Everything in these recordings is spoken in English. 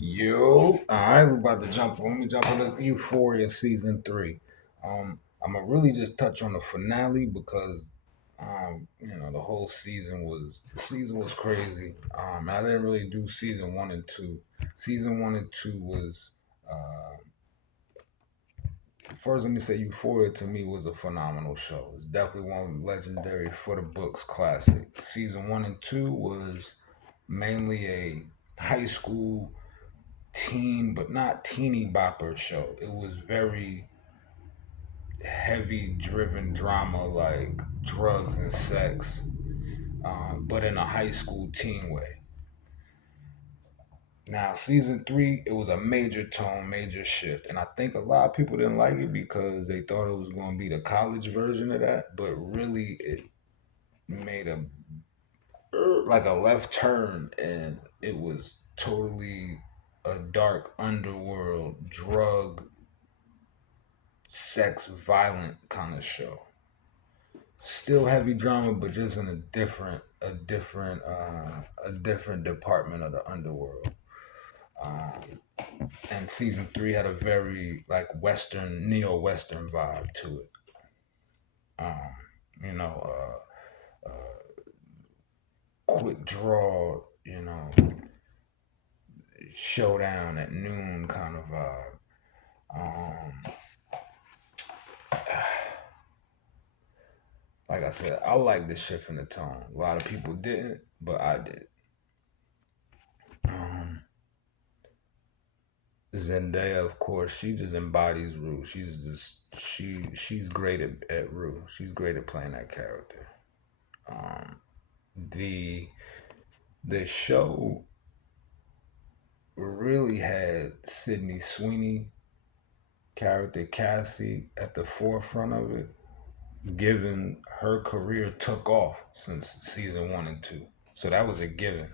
Yo, all right, we're about to jump on. Let me jump on this Euphoria season three. I'm gonna really just touch on the finale because, the whole season was crazy. I didn't really do season one and two. Season one and two was first. Let me say, Euphoria to me was a phenomenal show. It's definitely one legendary for the books classic. Season one and two was mainly a high school teen, but not teeny bopper show. It was very heavy driven drama, like drugs and sex, but in a high school teen way. Now, season three, it was a major tone, major shift, and I think a lot of people didn't like it because they thought it was going to be the college version of that, but really, it made a left turn, and it was totally a dark underworld drug sex violent kind of show. Still heavy drama, but just in a different department of the underworld. Um, and season three had a very like Western, neo-Western vibe to it. Um, you know, quick draw, showdown at noon kind of vibe. Um, like I said, I like the shift in the tone. A lot of people didn't, but I did. Um, Zendaya, of course, she just embodies Rue. She's great at Rue. She's great at playing that character. Um, the the show really had Sydney Sweeney character Cassie at the forefront of it, given her career took off since season one and two. So that was a given.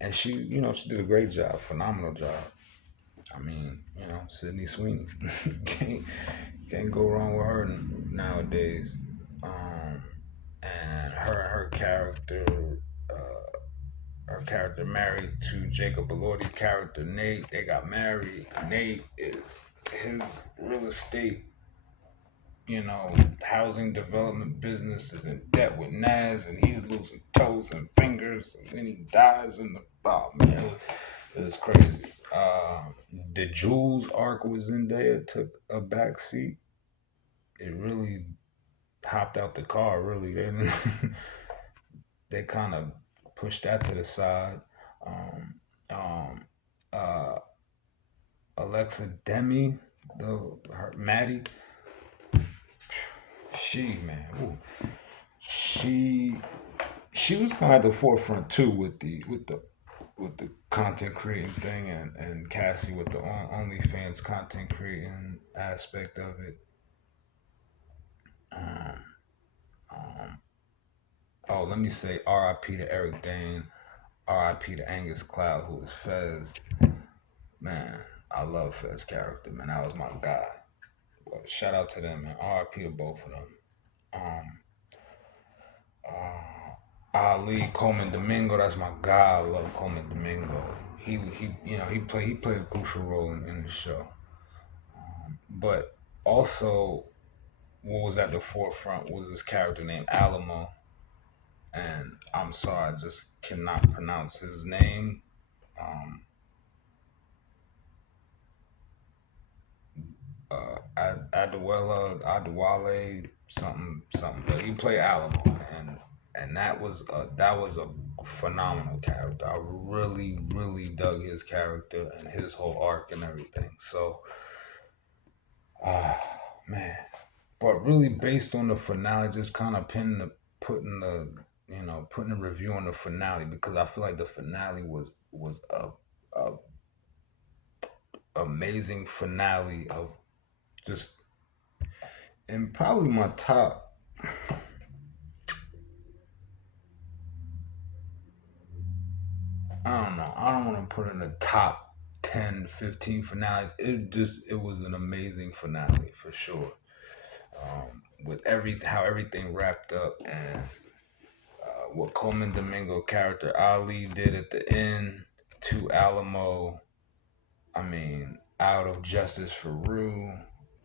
And she did a great job, phenomenal job. I mean, Sydney Sweeney. can't, can't go wrong with her nowadays. Um, and her character married to Jacob Elordi's character Nate. They got married. Nate is his real estate, housing development business is in debt with Naz, and he's losing toes and fingers, and then he dies in the. Oh man, it was crazy. The Jules arc with Zendaya took a back seat. It really hopped out the car. Really, they kind of pushed that to the side. Um, um, uh, Alexa Demi, Maddie, she man, ooh, she she was kind of at the forefront too with the content creating thing, and Cassie with the OnlyFans content creating aspect of it. Um, um, oh, let me say R.I.P. to Eric Dane, R.I.P. to Angus Cloud, who was Fez. Man, I love Fez character, man. That was my guy. Well, shout out to them, man. R.I.P. to both of them. Um, Ali Coleman Domingo, that's my guy. I love Coleman Domingo. He played a crucial role in the show. But also, what was at the forefront was this character named Alamo, and I'm sorry, I just cannot pronounce his name. Um, Adewale, something, something. But he played Alamo, and that was a phenomenal character. I really, really dug his character and his whole arc and everything. So, man, but really based on the finale, just kind of putting the putting a review on the finale because I feel like the finale was a amazing finale of just and probably my top. I don't know. I don't want to put in the top 10, 15 finales. It was an amazing finale for sure. With how everything wrapped up and what Coleman Domingo character Ali did at the end to Alamo. I mean, out of Justice for Rue.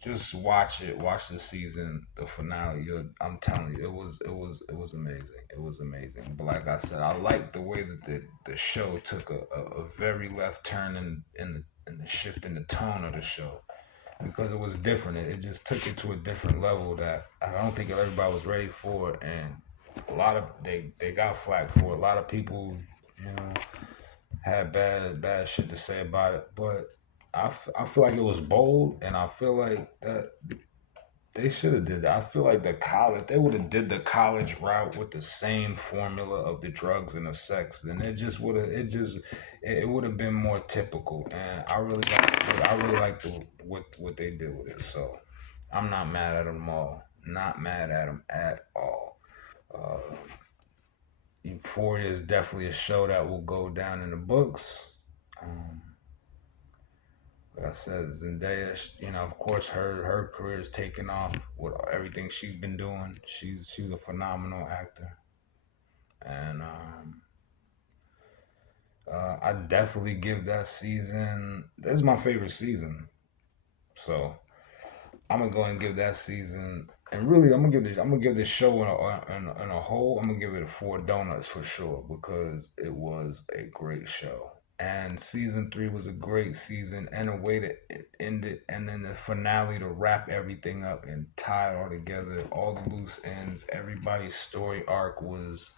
Just watch it. Watch the season, the finale. I'm telling you, it was amazing. It was amazing. But like I said, I like the way that the show took a very left turn in the shift in the tone of the show because it was different. It just took it to a different level that I don't think everybody was ready for, and a lot of they got flack for it. A lot of people, you know, had bad shit to say about it, but I feel like it was bold, and I feel like that they should have did that. I feel like the college they would have did the college route with the same formula of the drugs and the sex, then it would have been more typical. And I really like what they did with it. So I'm not mad at them all. Not mad at them at all. Uh, Euphoria is definitely a show that will go down in the books. Um, like I said, Zendaya, of course, her career is taking off with everything she's been doing. She's a phenomenal actor, and I definitely give that season. That's my favorite season. So I'm gonna go and give that season, and really, I'm gonna give this show in a whole. I'm gonna give it 4 donuts for sure because it was a great show, and season 3 was a great season and a way to end it, and then the finale to wrap everything up and tie it all together, all the loose ends. Everybody's story arc was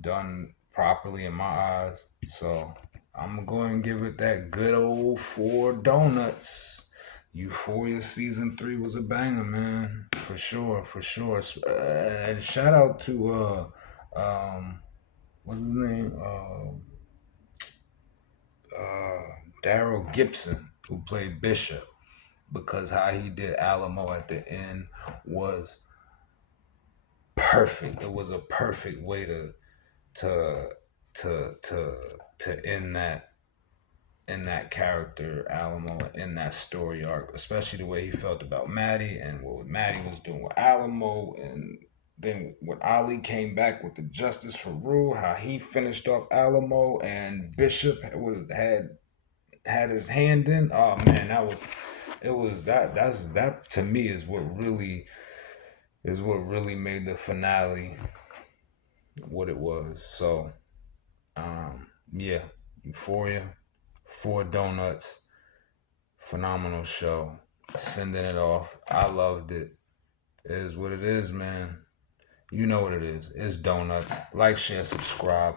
done properly in my eyes. So I'm gonna go and give it that good old 4 donuts. Euphoria season 3 was a banger, man, for sure, for sure. And shout out to what's his name, Daryl Gibson, who played Bishop, because how he did Alamo at the end was perfect. It was a perfect way to to to to end that character Alamo in that story arc, especially the way he felt about Maddie and what Maddie was doing with Alamo, and then when Ali came back with the Justice for Rule, how he finished off Alamo and Bishop had his hand in. Oh man, that to me is what really made the finale what it was. So yeah, Euphoria, 4 donuts, phenomenal show. Sending it off. I loved it. It is what it is, man. You know what it is. It's donuts. Like, share, subscribe.